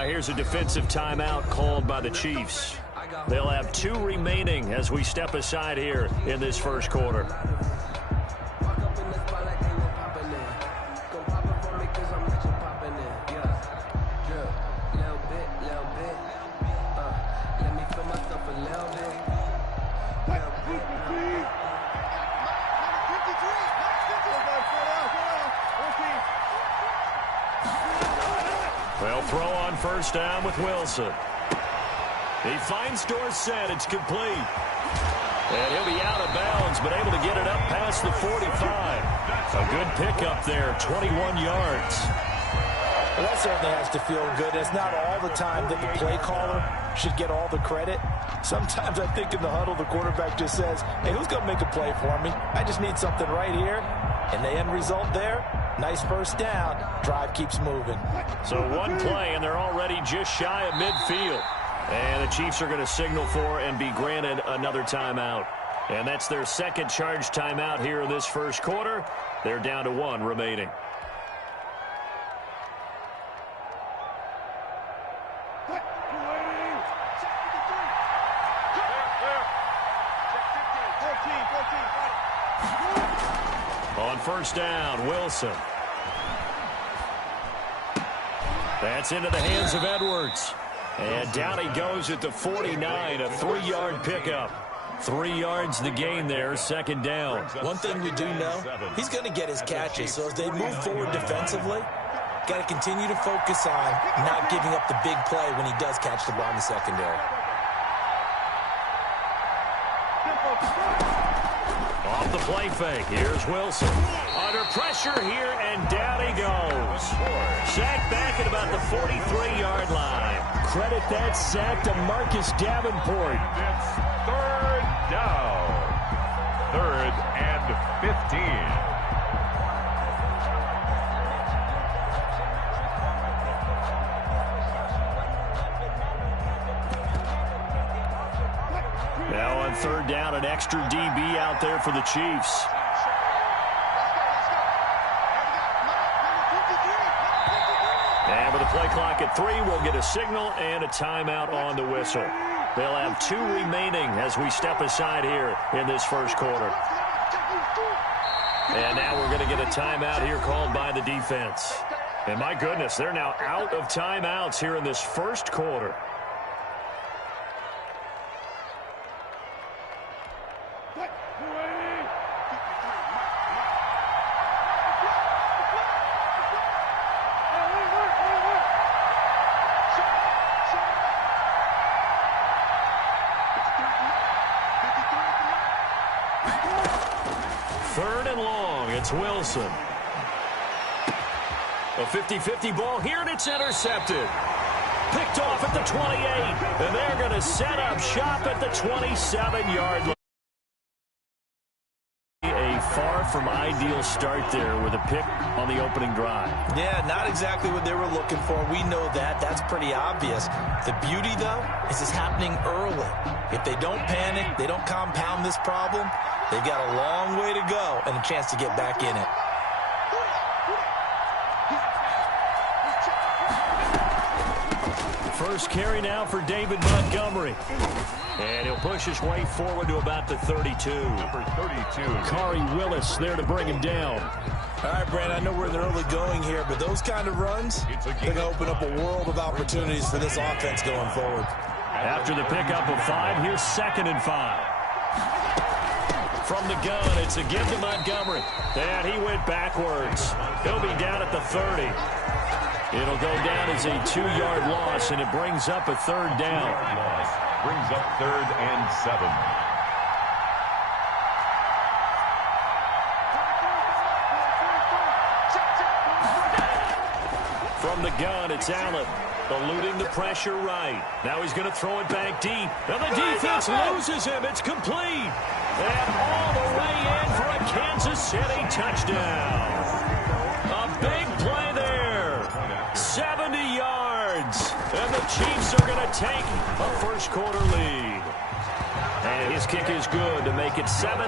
Now here's a defensive timeout called by the Chiefs. They'll have 2 remaining as we step aside here in this first quarter. They'll throw on first down with Wilson. He finds Dorsett. It's complete. And he'll be out of bounds, but able to get it up past the 45. A good pickup there, 21 yards. Well, that certainly has to feel good. It's not all the time that the play caller should get all the credit. Sometimes I think in the huddle, the quarterback just says, hey, who's going to make a play for me? I just need something right here. And the end result there, nice first down. Drive keeps moving. So one play, and they're already just shy of midfield. And the Chiefs are going to signal for and be granted another timeout. And that's their second charge timeout here in this first quarter. They're down to 1 remaining. On first down, Wilson. That's into the hands of Edwards. And down he goes at the 49, a 3-yard pickup. 3 yards the gain there, second down. One thing we do know, he's going to get his catches. So as they move forward defensively, got to continue to focus on not giving up the big play when he does catch the ball in the secondary. Off the play fake, here's Wilson. Under pressure here, and down he goes. Sacked back at about the 43-yard line. Credit that sack to Marcus Davenport. It's third down. 3rd and 15. Now on 3rd down, an extra DB out there for the Chiefs. And with the play clock at 3, we'll get a signal and a timeout on the whistle. They'll have 2 remaining as we step aside here in this first quarter. And now we're going to get a timeout here called by the defense. And my goodness, they're now out of timeouts here in this first quarter. It's Wilson. A 50-50 ball here, and it's intercepted. Picked off at the 28, and they're going to set up shop at the 27-yard line. A far from ideal start there with a pick on the opening drive. Yeah, not exactly what they were looking for. We know that. That's pretty obvious. The beauty, though, is it's happening early. If they don't panic, they don't compound this problem, they've got a long way to go and a chance to get back in it. First carry now for David Montgomery. And he'll push his way forward to about the 32. Number 32. Kari Willis there to bring him down. All right, Brandon, I know we're in the early going here, but those kind of runs, they're going to open up a world of opportunities for this offense going forward. After the pickup of 5, here's 2nd and 5. From the gun, it's a give to Montgomery. And he went backwards. He'll be down at the 30. It'll go down as a 2-yard loss, and it brings up a 3rd down. Brings up 3rd and 7. From the gun, it's Allen. Eluding the pressure right. Now he's going to throw it back deep. And the defense loses him. It's complete. And all the way in for a Kansas City touchdown. A big play there. 70 yards. And the Chiefs are going to take a first quarter lead. And his kick is good to make it 7-0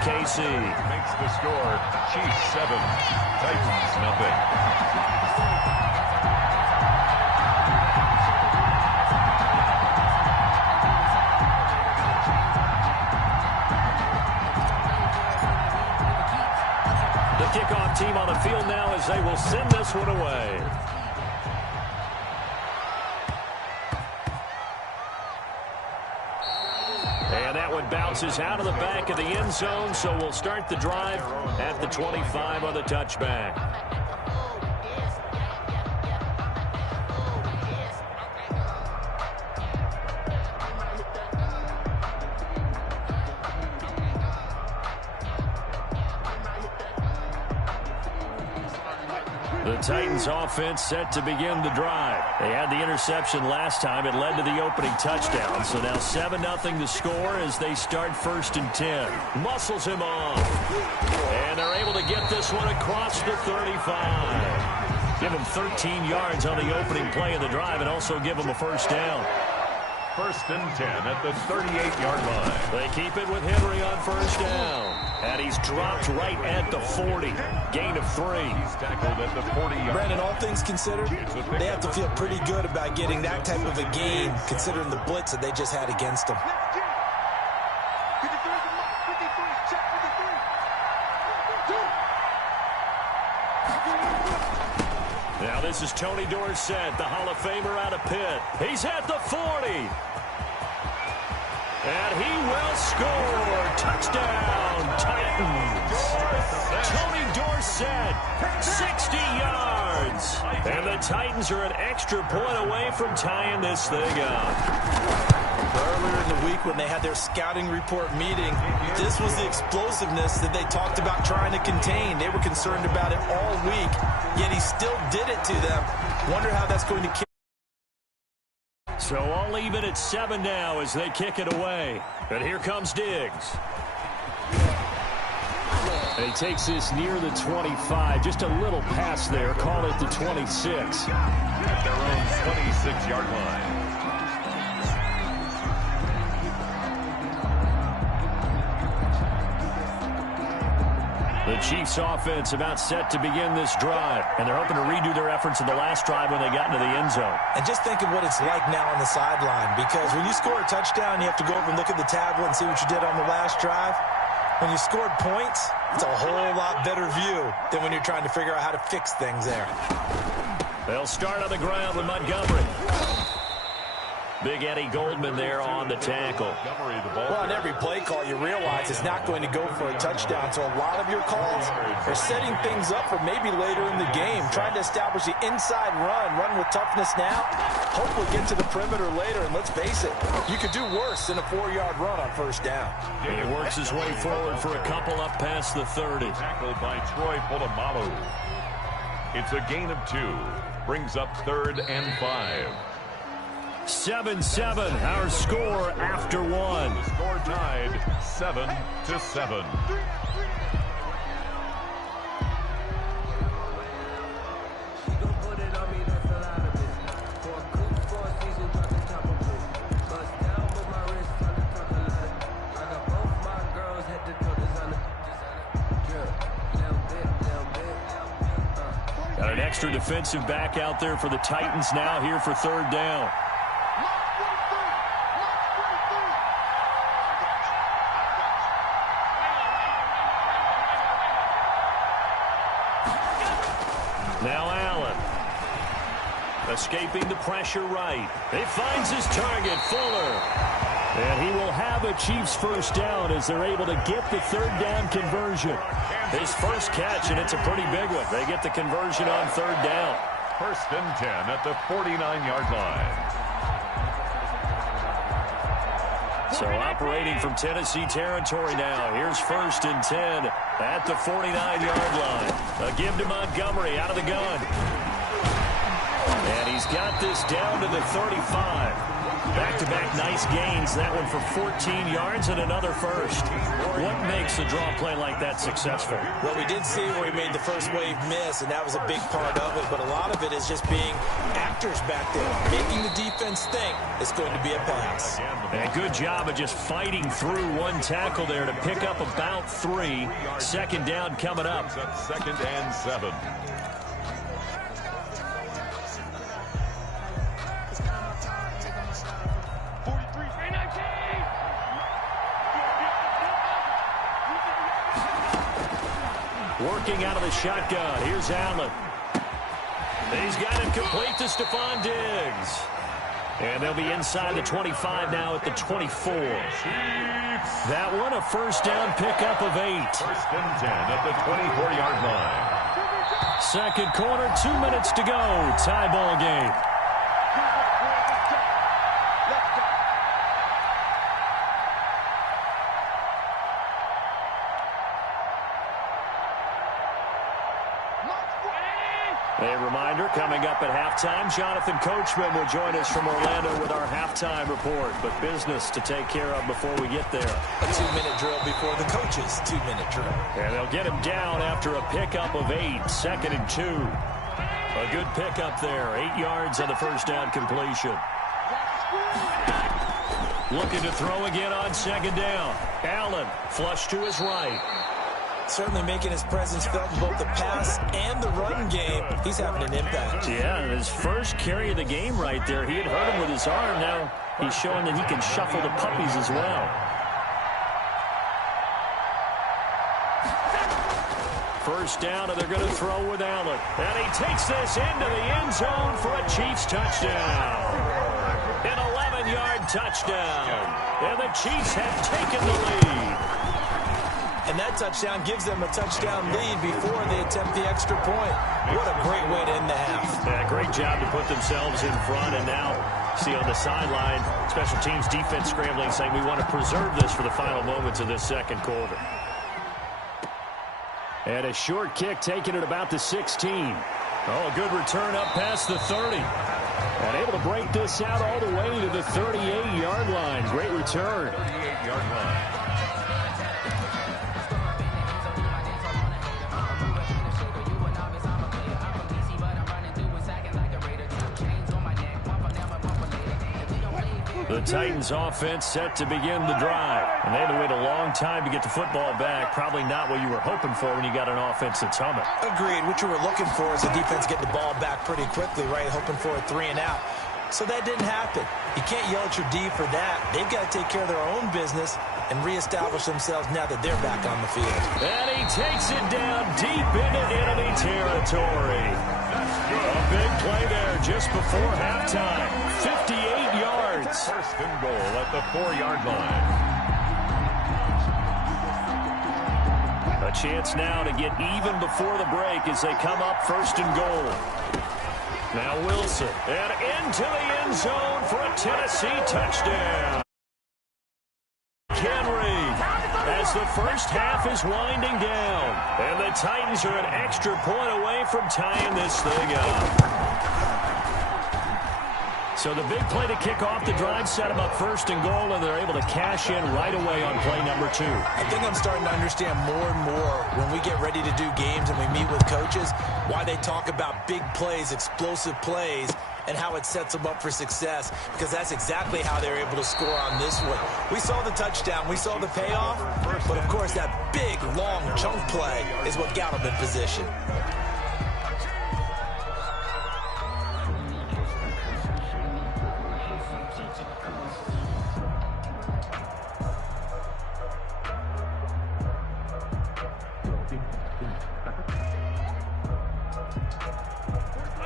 KC. Makes the score. Chiefs 7, Titans 0. team on the field now as they will send this one away. And that one bounces out of the back of the end zone, so we'll start the drive at the 25 on the touchback. The Titans offense set to begin the drive. They had the interception last time. It led to the opening touchdown. So now 7-0 to score as they start 1st and 10. Muscles him off. And they're able to get this one across the 35. Give him 13 yards on the opening play of the drive and also give him a first down. 1st and 10 at the 38-yard line. They keep it with Henry on first down. And he's dropped right at the 40. Gain of 3. He's tackled at the 40-yard. Brandon, all things considered, they have to feel pretty good about getting that type of a gain, considering the blitz that they just had against them. Now this is Tony Dorsett, the Hall of Famer out of Pitt. He's at the 40. And he will score. Touchdown, Titans. Tony Dorsett, 60 yards. And the Titans are an extra point away from tying this thing up. Earlier in the week when they had their scouting report meeting, this was the explosiveness that they talked about trying to contain. They were concerned about it all week, yet he still did it to them. Wonder how that's going to kick. So all even at 7 now as they kick it away. And here comes Diggs. And he takes this near the 25. Just a little pass there. Call it the 26. At their own 26-yard line. The Chiefs offense about set to begin this drive. And they're hoping to redo their efforts in the last drive when they got into the end zone. And just think of what it's like now on the sideline, because when you score a touchdown, you have to go over and look at the tablet and see what you did on the last drive. When you scored points, it's a whole lot better view than when you're trying to figure out how to fix things there. They'll start on the ground with Montgomery. Big Eddie Goldman there on the tackle. Well, on every play call, you realize it's not going to go for a touchdown. So a lot of your calls are setting things up for maybe later in the game, trying to establish the inside run with toughness now. Hope we'll get to the perimeter later, and let's face it, you could do worse than a 4-yard run on first down. He works his way forward for a couple up past the 30. Tackled by Troy Polamalu. It's a gain of 2. Brings up 3rd and 5. 7-7, our score after 1. The score tied 7-7. Got an extra defensive back out there for the Titans now here for 3rd down. Now Allen. Escaping the pressure right. He finds his target, Fuller. And he will have a Chiefs first down as they're able to get the 3rd down conversion. His first catch, and it's a pretty big one. They get the conversion on 3rd down. 1st and 10 at the 49-yard line. So operating from Tennessee territory now. Here's 1st and 10 at the 49-yard line. A give to Montgomery out of the gun. And he's got this down to the 35. Back-to-back nice gains. That one for 14 yards and another first. What makes a draw play like that successful? Well, we did see where he made the first wave miss, and that was a big part of it. But a lot of it is just being actors back there, making the defense think it's going to be a pass. And a good job of just fighting through one tackle there to pick up about 3. 2nd down coming up. 2nd and 7. Working out of the shotgun. Here's Allen. He's got it complete to Stephon Diggs. And they'll be inside the 25 now at the 24. That one a first down pickup of 8. First and 10 at the 24-yard line. Second quarter, 2 minutes to go. Tie ball game. A reminder, coming up at halftime, Jonathan Coachman will join us from Orlando with our halftime report. But business to take care of before we get there. A 2-minute drill before the coach's 2-minute drill. And they'll get him down after a pickup of 8. Second and 2. A good pickup there. 8 yards on the first down completion. Looking to throw again on second down. Allen, flush to his right. Certainly making his presence felt in both the pass and the run game. He's having an impact. Yeah, his first carry of the game right there. He had hurt him with his arm. Now he's showing that he can shuffle the puppies as well. First down, and they're going to throw with Allen. And he takes this into the end zone for a Chiefs touchdown. An 11-yard touchdown. And the Chiefs have taken the lead. And that touchdown gives them a touchdown lead before they attempt the extra point. What a great way to end the half. Yeah, great job to put themselves in front. And now, see on the sideline, special teams defense scrambling, saying we want to preserve this for the final moments of this second quarter. And a short kick taken at about the 16. Oh, a good return up past the 30. And able to break this out all the way to the 38-yard line. Great return. 38-yard line. The Titans offense set to begin the drive. And they had to wait a long time to get the football back. Probably not what you were hoping for when you got an offense that's humming. Agreed. What you were looking for is the defense getting the ball back pretty quickly, right? Hoping for a 3 and out. So that didn't happen. You can't yell at your D for that. They've got to take care of their own business and reestablish themselves now that they're back on the field. And he takes it down deep into enemy territory. A big play there just before halftime. 58 yards. First and goal at the 4-yard line. A chance now to get even before the break as they come up first and goal. Now Wilson, and into the end zone for a Tennessee touchdown. Henry, as the first half is winding down. And the Titans are an extra point away from tying this thing up. So the big play to kick off the drive set them up first and goal, and they're able to cash in right away on play number 2. I think I'm starting to understand more and more when we get ready to do games and we meet with coaches, why they talk about big plays, explosive plays, and how it sets them up for success, because that's exactly how they're able to score on this one. We saw the touchdown, we saw the payoff, but of course that big, long chunk play is what got them in position.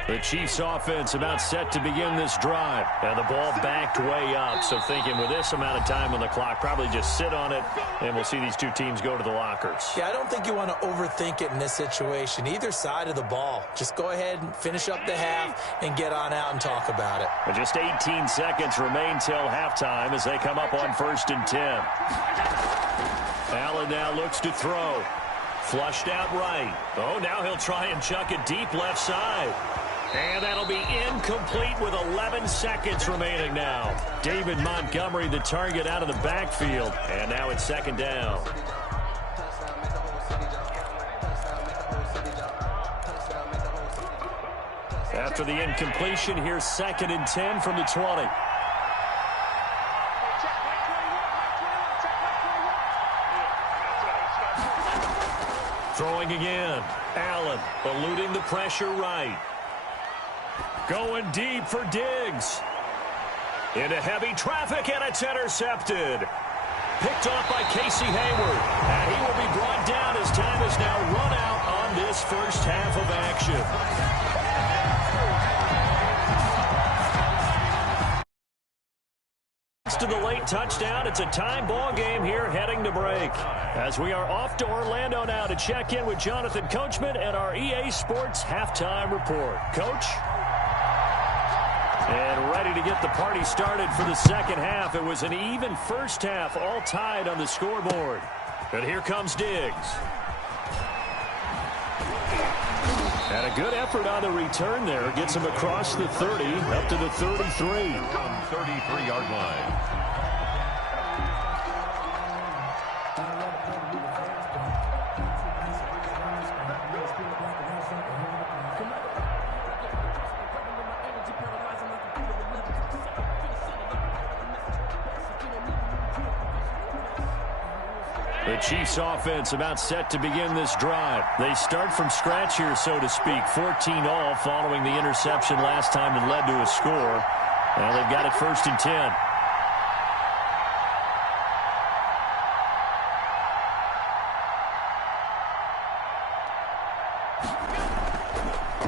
The Chiefs offense about set to begin this drive. And the ball backed way up. So thinking with this amount of time on the clock, probably just sit on it, and we'll see these two teams go to the lockers. Yeah, I don't think you want to overthink it in this situation. Either side of the ball. Just go ahead and finish up the half and get on out and talk about it. But just 18 seconds remain till halftime as they come up on first and 10. Allen now looks to throw. Flushed out right. Oh, now he'll try and chuck it deep left side. And that'll be incomplete with 11 seconds remaining now. David Montgomery, the target, out of the backfield. And now it's second down. After the incompletion, here's second and 10 from the 20. Throwing again. Allen eluding the pressure right. Going deep for Diggs. Into heavy traffic, and it's intercepted. Picked off by Casey Hayward. And he will be brought down as time is now run out first half of action. To the late touchdown. It's a time ball game here heading to break. As we are off to Orlando now to check in with Jonathan Coachman and our EA Sports halftime report. Coach? And ready to get the party started for the second half. It was an even first half, all tied on the scoreboard. And here comes Diggs. And a good effort on the return there. Gets him across the 30, up to the 33. 33-yard line. The Chiefs offense about set to begin this drive. They start from scratch here, so to speak. 14-all following the interception last time that led to a score. And they've got it 1st and 10.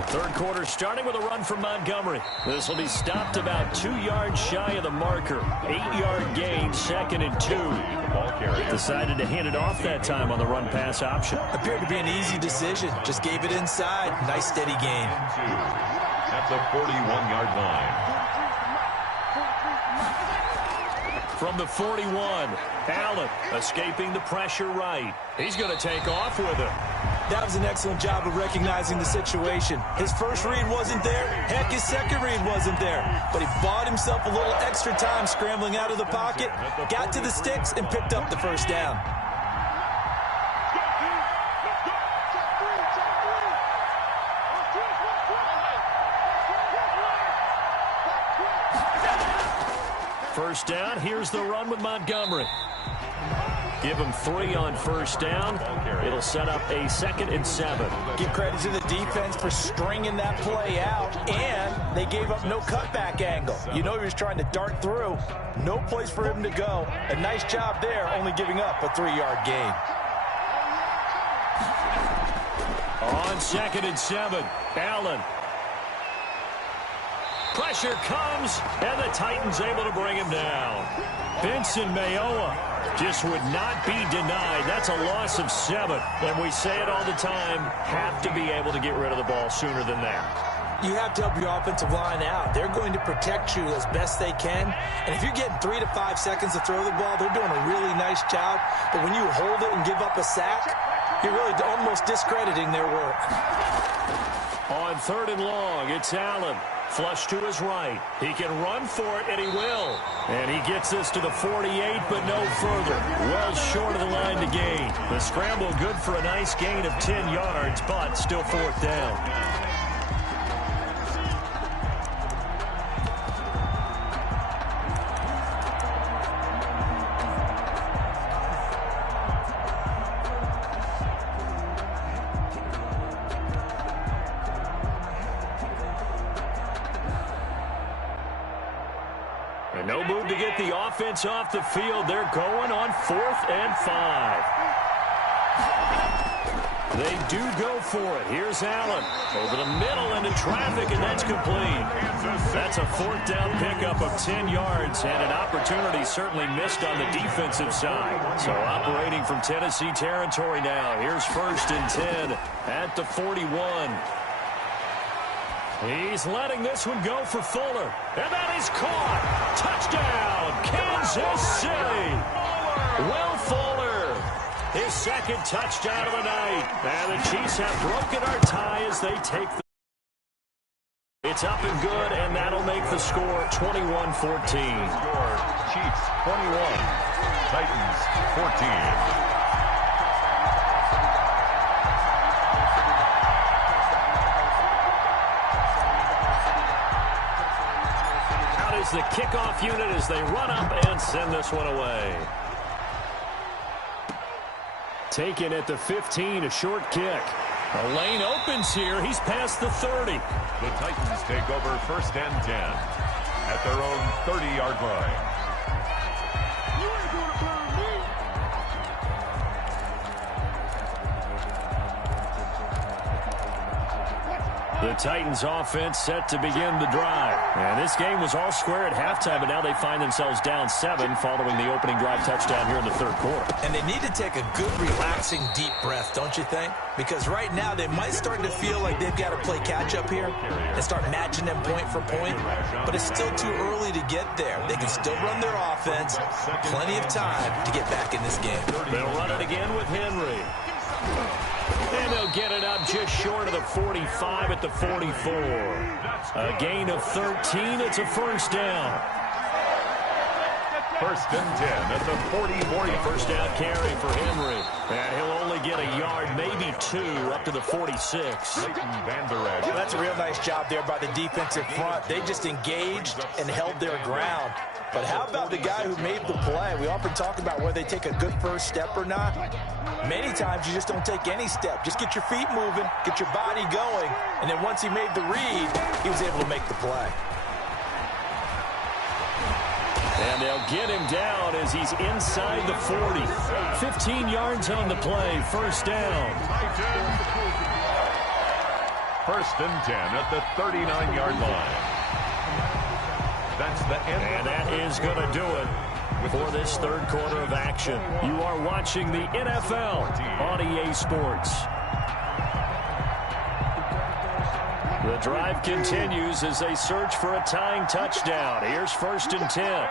Third quarter starting with a run from Montgomery. This will be stopped about 2 yards shy of the marker. 8-yard gain, 2nd and 2. Decided to hand it off that time on the run-pass option. Appeared to be an easy decision. Just gave it inside. Nice steady gain. At the 41-yard line. From the 41, Allen escaping the pressure right. He's going to take off with it. That was an excellent job of recognizing the situation. His first read wasn't there. Heck, his second read wasn't there. But he bought himself a little extra time scrambling out of the pocket, got to the sticks, and picked up the first down. First down, here's the run with Montgomery. Give him 3 on first down. It'll set up a 2nd and 7. Give credit to the defense for stringing that play out, and they gave up no cutback angle. You know he was trying to dart through. No place for him to go. A nice job there, only giving up a 3-yard gain. On 2nd and 7, Allen. Pressure comes, and the Titans able to bring him down. Benson Mayowa just would not be denied. That's a loss of 7. And we say it all the time, have to be able to get rid of the ball sooner than that. You have to help your offensive line out. They're going to protect you as best they can. And if you're getting 3 to 5 seconds to throw the ball, they're doing a really nice job. But when you hold it and give up a sack, you're really almost discrediting their work. On 3rd and long, it's Allen. Flush to his right. He can run for it, and he will. And he gets this to the 48, but no further. Well short of the line to gain. The scramble good for a nice gain of 10 yards, but still 4th down. No move to get the offense off the field. They're going on 4th and 5. They do go for it. Here's Allen over the middle into traffic, and that's complete. That's a 4th down pickup of 10 yards, and an opportunity certainly missed on the defensive side. So operating from Tennessee territory now. Here's 1st and 10 at the 41. He's letting this one go for Fuller. And that is caught. Touchdown, Kansas City. Will Fuller, his 2nd touchdown of the night. And the Chiefs have broken our tie as they take the... It's up and good, and that'll make the score 21-14. Chiefs 21, Titans 14. The kickoff unit as they run up and send this one away. Taken at the 15, a short kick. A lane opens here. He's past the 30. The Titans take over 1st and 10 at their own 30-yard line. You ain't gonna burn me. The Titans offense set to begin the drive. And this game was all square at halftime, but now they find themselves down 7 following the opening drive touchdown here in the third quarter. And they need to take a good, relaxing, deep breath, don't you think? Because right now they might start to feel like they've got to play catch-up here and start matching them point for point. But it's still too early to get there. They can still run their offense. Plenty of time to get back in this game. They'll run it again with Henry. And they'll get it up just short of the 45 at the 44. A gain of 13. It's a first down. First and 10 at the 40-40. First down carry for Henry. And he'll only get a yard, maybe 2, up to the 46. That's a real nice job there by the defensive front. They just engaged and held their ground. But how about the guy who made the play? We often talk about whether they take a good first step or not. Many times you just don't take any step. Just get your feet moving, get your body going, and then once he made the read, he was able to make the play. And they'll get him down as he's inside the 40. 15 yards on the play, first down. First and 10 at the 39-yard line. That's the end. And that is going to do it for this third quarter of action. You are watching the NFL on EA Sports. The drive continues as they search for a tying touchdown. Here's first and 10.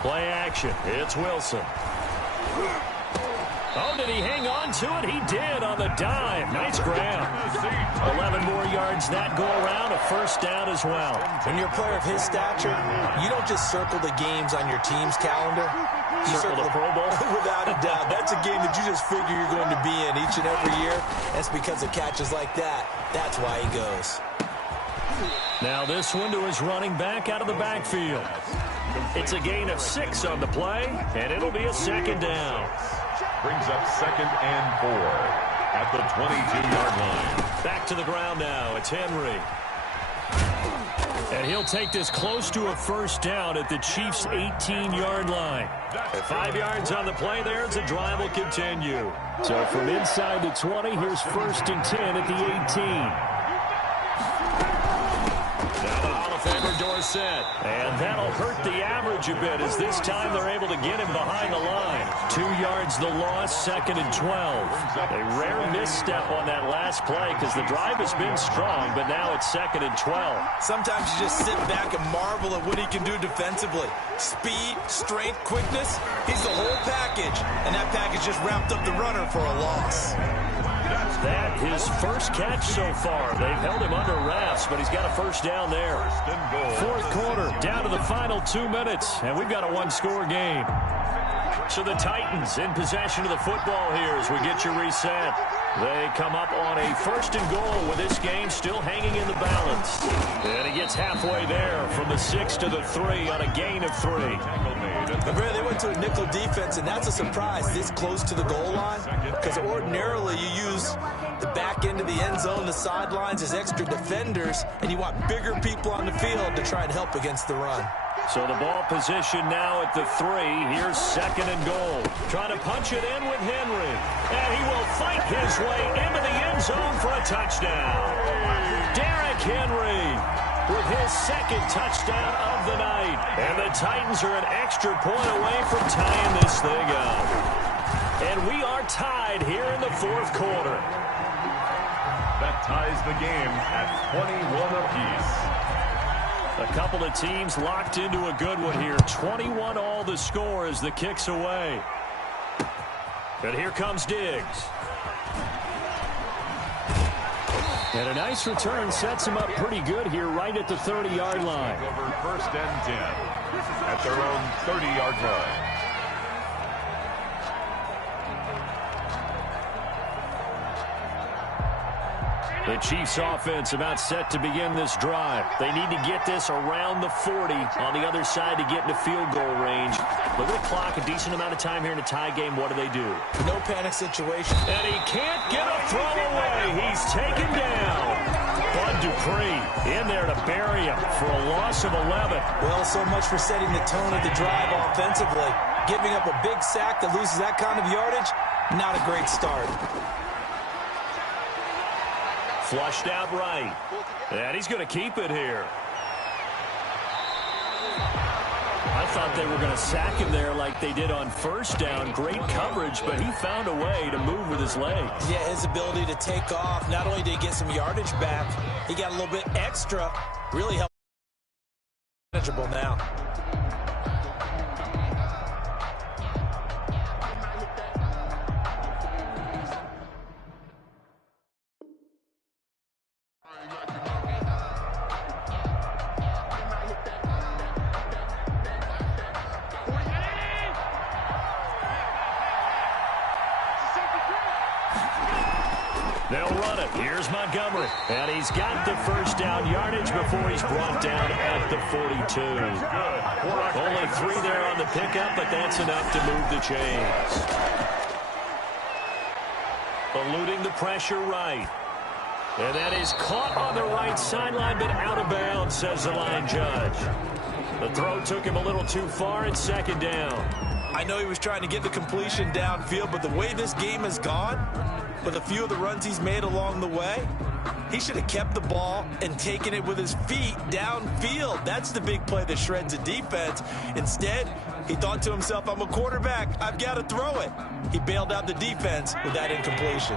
Play action. It's Wilson. Oh, did he hang on to it? He did on the dive. Nice grab. 11 more yards that go around. A first down as well. When you're a player of his stature, you don't just circle the games on your team's calendar. You Circle the Pro Bowl? Without a doubt. That's a game that you just figure you're going to be in each and every year. That's because of catches like that. That's why he goes. Now this one to his running back out of the backfield. It's a gain of 6 on the play, and it'll be a second down. Brings up second and 4 at the 22-yard line. Back to the ground now. It's Henry. And he'll take this close to a first down at the Chiefs' 18-yard line. 5 yards on the play there. The drive will continue. So from inside the 20, here's first and 10 at the 18. Now the Hall of Famer Dorsett. And that'll hurt the average a bit as this time they're able to get him behind the line. 2 yards the loss, second and 12. A rare misstep on that last play because the drive has been strong, but now it's second and 12. Sometimes you just sit back and marvel at what he can do defensively. Speed, strength, quickness. He's the whole package, and that package just wrapped up the runner for a loss. That his first catch so far. They've held him under wraps, but he's got a first down there. Fourth quarter, down to the final 2 minutes, and we've got a one-score game. So the Titans in possession of the football here as we get you reset. They come up on a first and goal with this game still hanging in the balance. And he gets halfway there from the 6 to the 3 on a gain of 3. They went to a nickel defense, and that's a surprise this close to the goal line because ordinarily you use the back end of the end zone, the sidelines as extra defenders, and you want bigger people on the field to try and help against the run. So the ball position now at the 3. Here's second and goal. Trying to punch it in with Henry. And he will fight his way into the end zone for a touchdown. Derrick Henry with his second touchdown of the night. And the Titans are an extra point away from tying this thing up. And we are tied here in the fourth quarter. That ties the game at 21 apiece. A couple of teams locked into a good one here. 21 all the score as the kick's away. And here comes Diggs. And a nice return sets him up pretty good here right at the 30-yard line. Over first and 10 at their own 30-yard line. The Chiefs offense about set to begin this drive. They need to get this around the 40 on the other side to get into field goal range. Look at the clock, a decent amount of time here in a tie game. What do? No panic situation. And he can't get a throw away. He's taken down. Bud Dupree in there to bury him for a loss of 11. Well, so much for setting the tone of the drive offensively. Giving up a big sack that loses that kind of yardage, not a great start. Flushed out right. And he's going to keep it here. I thought they were going to sack him there like they did on first down. Great coverage, but he found a way to move with his legs. Yeah, his ability to take off. Not only did he get some yardage back, he got a little bit extra. Really helped. Manageable now. They'll run it. Here's Montgomery. And he's got the first down yardage before he's brought down at the 42. Only 3 there on the pickup, but that's enough to move the chains. Eluding the pressure right. And that is caught on the right sideline, but out of bounds, says the line judge. The throw took him a little too far. It's second down. I know he was trying to get the completion downfield, but the way this game has gone, with a few of the runs he's made along the way, he should have kept the ball and taken it with his feet downfield. That's the big play that shreds a defense. Instead, he thought to himself, I'm a quarterback, I've got to throw it. He bailed out the defense with that incompletion.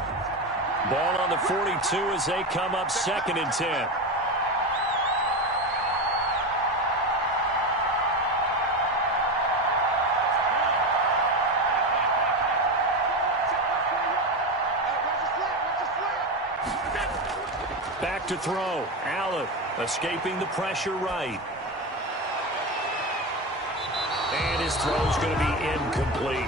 Ball on the 42 as they come up 2nd and 10. Back to throw. Allen escaping the pressure right. And his throw's going to be incomplete.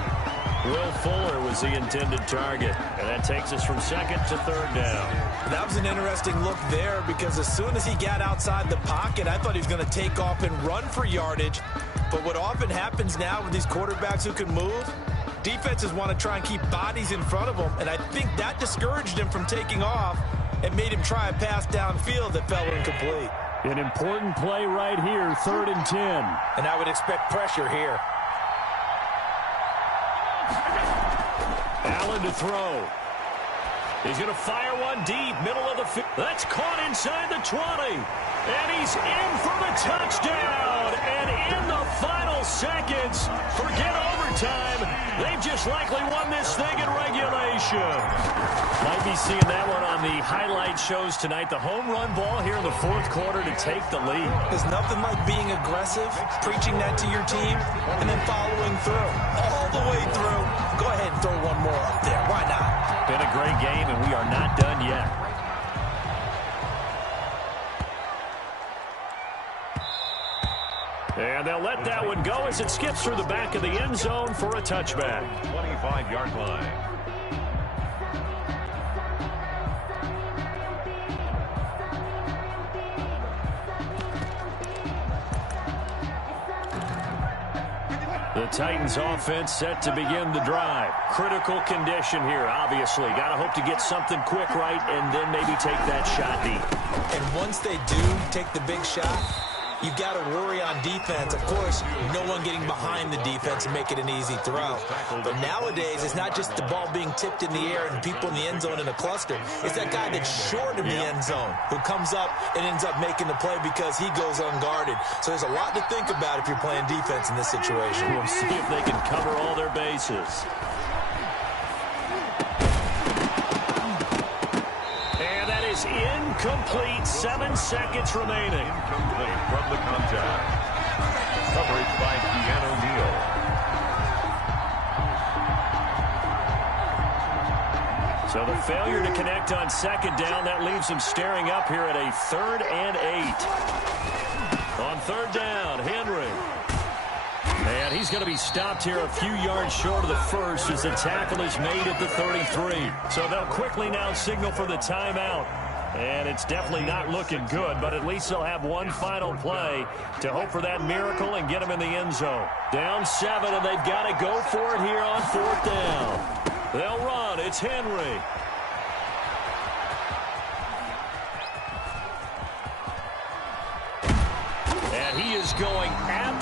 Will Fuller was the intended target. And that takes us from 2nd to 3rd down. That was an interesting look there because as soon as he got outside the pocket, I thought he was going to take off and run for yardage. But what often happens now with these quarterbacks who can move, defenses want to try and keep bodies in front of them. And I think that discouraged him from taking off and made him try a pass downfield that fell incomplete. An important play right here, 3rd and 10. And I would expect pressure here. Allen to throw. He's going to fire one deep, middle of the field. That's caught inside the 20. And he's in for the touchdown. And in the final seconds, forget overtime, they've just likely won this thing in regulation. Might be seeing that one on the highlight shows tonight. The home run ball here in the 4th quarter to take the lead. There's nothing like being aggressive, preaching that to your team, and then following through. All the way through. Go ahead and throw one more up there. Why not? Been a great game, and we are not done yet. And they'll let that one go as it skips through the back of the end zone for a touchback. 25-yard line. The Titans offense set to begin the drive. Critical condition here, obviously. Got to hope to get something quick right and then maybe take that shot deep. And once they do take the big shot, you've got to worry on defense. Of course, no one getting behind the defense and make it an easy throw. But nowadays, it's not just the ball being tipped in the air and people in the end zone in a cluster. It's that guy that's short of the end zone who comes up and ends up making the play because he goes unguarded. So there's a lot to think about if you're playing defense in this situation. We'll see if they can cover all their bases. Incomplete. 7 seconds remaining. Incomplete from the contact. Coverage by Keanu Neal. So the failure to connect on 2nd down, that leaves him staring up here at a 3rd and 8. On 3rd down, Henry. And he's going to be stopped here a few yards short of the first as the tackle is made at the 33. So they'll quickly now signal for the timeout. And it's definitely not looking good, but at least they'll have one final play to hope for that miracle and get them in the end zone. Down 7, and they've got to go for it here on 4th down. They'll run. It's Henry. And he is going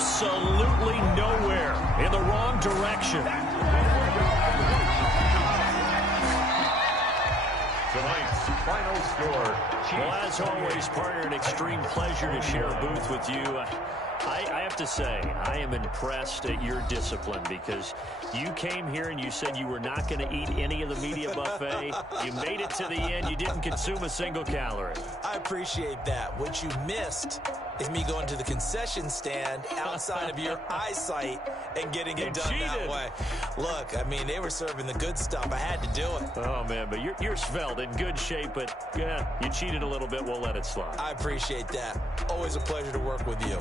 absolutely nowhere, in the wrong direction. Tonight's final score. Well, as always, partner, an extreme pleasure to share a booth with you. I have to say, I am impressed at your discipline because you came here and you said you were not going to eat any of the media buffet. You made it to the end. You didn't consume a single calorie. I appreciate that. What you missed is me going to the concession stand outside of your eyesight and getting it done that way. Look, I mean, they were serving the good stuff. I had to do it. Oh, man, but you're svelte, in good shape, but you cheated a little bit. We'll let it slide. I appreciate that. Always a pleasure to work with you.